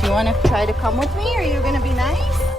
Do you want to try to come with me? Are you gonna be nice?